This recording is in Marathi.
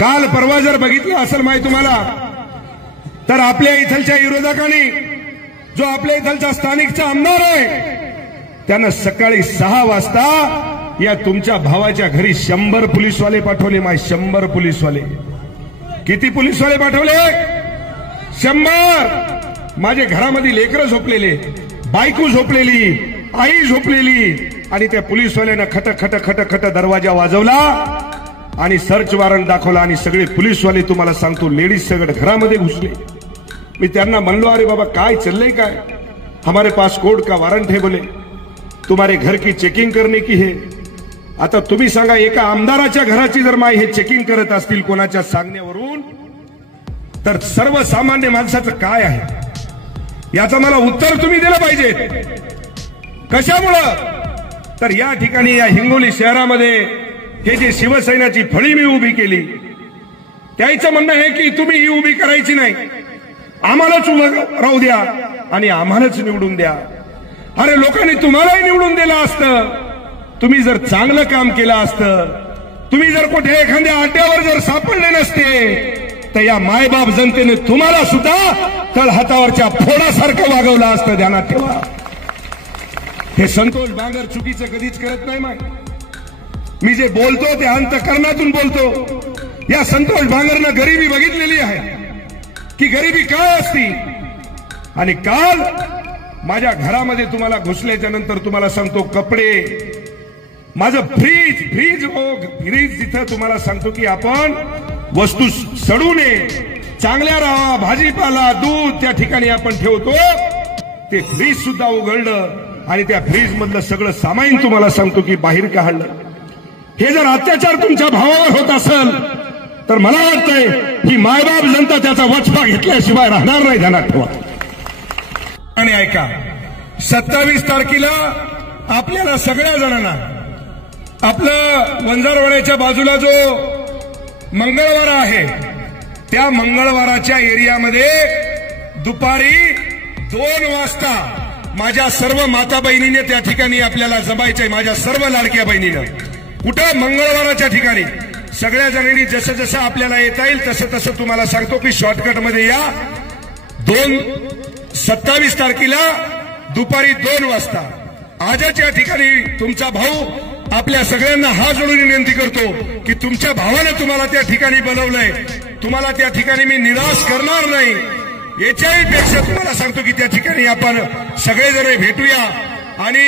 काल परवा जर बघितलं असेल माहिती तुम्हाला, तर आपल्या इथलच्या विरोधकांनी जो आपल्या इथलचा स्थानिकचा आमदार आहे त्यानं सकाळी 6 वाजता या तुमच्या भावाच्या घरी 100 पोलीसवाले पाठवले. 100 पोलीसवाले. किती पोलीसवाले पाठवले? 100. माझे घरामध्ये लेकरं झोपलेले, बायको झोपलेली, आई झोपलेली, आणि त्या पोलीसवाल्यानं खट खट खट खट दरवाजा वाजवला आणि सर्च वॉरंट दाखवला आणि सगळे पोलीसवाले तुम्हाला सांगतो लेडीज सगळे घरामध्ये घुसले. मी त्यांना म्हणलो, अरे बाबा काय चललंय काय? हमारे पास कोर्ट का वारंट है बोले, तुम्हारे घर की चेकिंग करने की है. आता तुम्ही सांगा, एका आमदाराच्या घराची जर माय हे चेकिंग करत असतील कोणाच्या सांगण्यावरून, तर सर्वसामान्य माणसाचं काय आहे याचं मला उत्तर तुम्ही दिलं पाहिजे. कशामुळं? तर या ठिकाणी या हिंगोली शहरामध्ये हे जे शिवसेनेची फळी मी उभी केली, त्याचं म्हणणं आहे की तुम्ही ही उभी करायची नाही, आम्हालाच उभं राहू द्या आणि आम्हालाच निवडून द्या. अरे लोकांनी तुम्हालाही निवडून दिलं असतं, तुम्ही जर चांगलं काम केलं असतं, तुम्ही जर कुठे एखाद्या अड्ड्यावर जर सापडले नसते, तर या मायबाप जनतेने तुम्हाला सुद्धा तळहातावरच्या फोडासारखं वागवलं असतं. ध्यानात ठेवा. हे संतोष बांगर चुकीचं कधीच करत नाही. मी जे बोलतो ते अंतःकरणातून बोलतो. या संतोष बांगरनं गरिबी बघितलेली आहे की गरिबी काय असती. आणि काल माझ्या घरामध्ये तुम्हाला घुसल्याच्या नंतर तुम्हाला सांगतो, कपडे, माझं फ्रीज जिथं तुम्हाला सांगतो की आपण वस्तू सडू नये, चांगल्या राहा, भाजीपाला, दूध त्या ठिकाणी आपण ठेवतो, ते फ्रीज सुद्धा उघडलं आणि त्या फ्रीज मधलं सगळं सामान तुम्हाला सांगतो की बाहेर काढलं. हे जर अत्याचार तुमच्या भावावर होत असेल तर मला वाटतंय ही मायबाप जनता त्याचा वचपा घेतल्याशिवाय राहणार नाही. ध्यानात ठेवा. आणि ऐका, 27 तारखेला आपल्याला सगळ्या जणांना आपलं वंजारवाड्याच्या बाजूला जो मंगळवार आहे त्या मंगळवाराच्या एरियामध्ये दुपारी 2 वाजता माझ्या सर्व माता बहिणीने त्या ठिकाणी आपल्याला जमायचंय. माझ्या सर्व लाडक्या बहिणीनं कुठं? मंगळवाराच्या ठिकाणी. सगळ्या जणांनी जसं जसं आपल्याला येता येईल तसं तसं तुम्हाला सांगतो की शॉर्टकटमध्ये या. 27 तारखेला दुपारी 2 वाजता आजच या ठिकाणी तुमचा भाऊ आपल्या सगळ्यांना हात जोडून विनंती करतो की तुमच्या भावानं तुम्हाला त्या ठिकाणी बोलवलंय, तुम्हाला त्या ठिकाणी मी निराश करणार नाही. याच्याही पेक्षा तुम्हाला सांगतो की त्या ठिकाणी आपण सगळेजण भेटूया आणि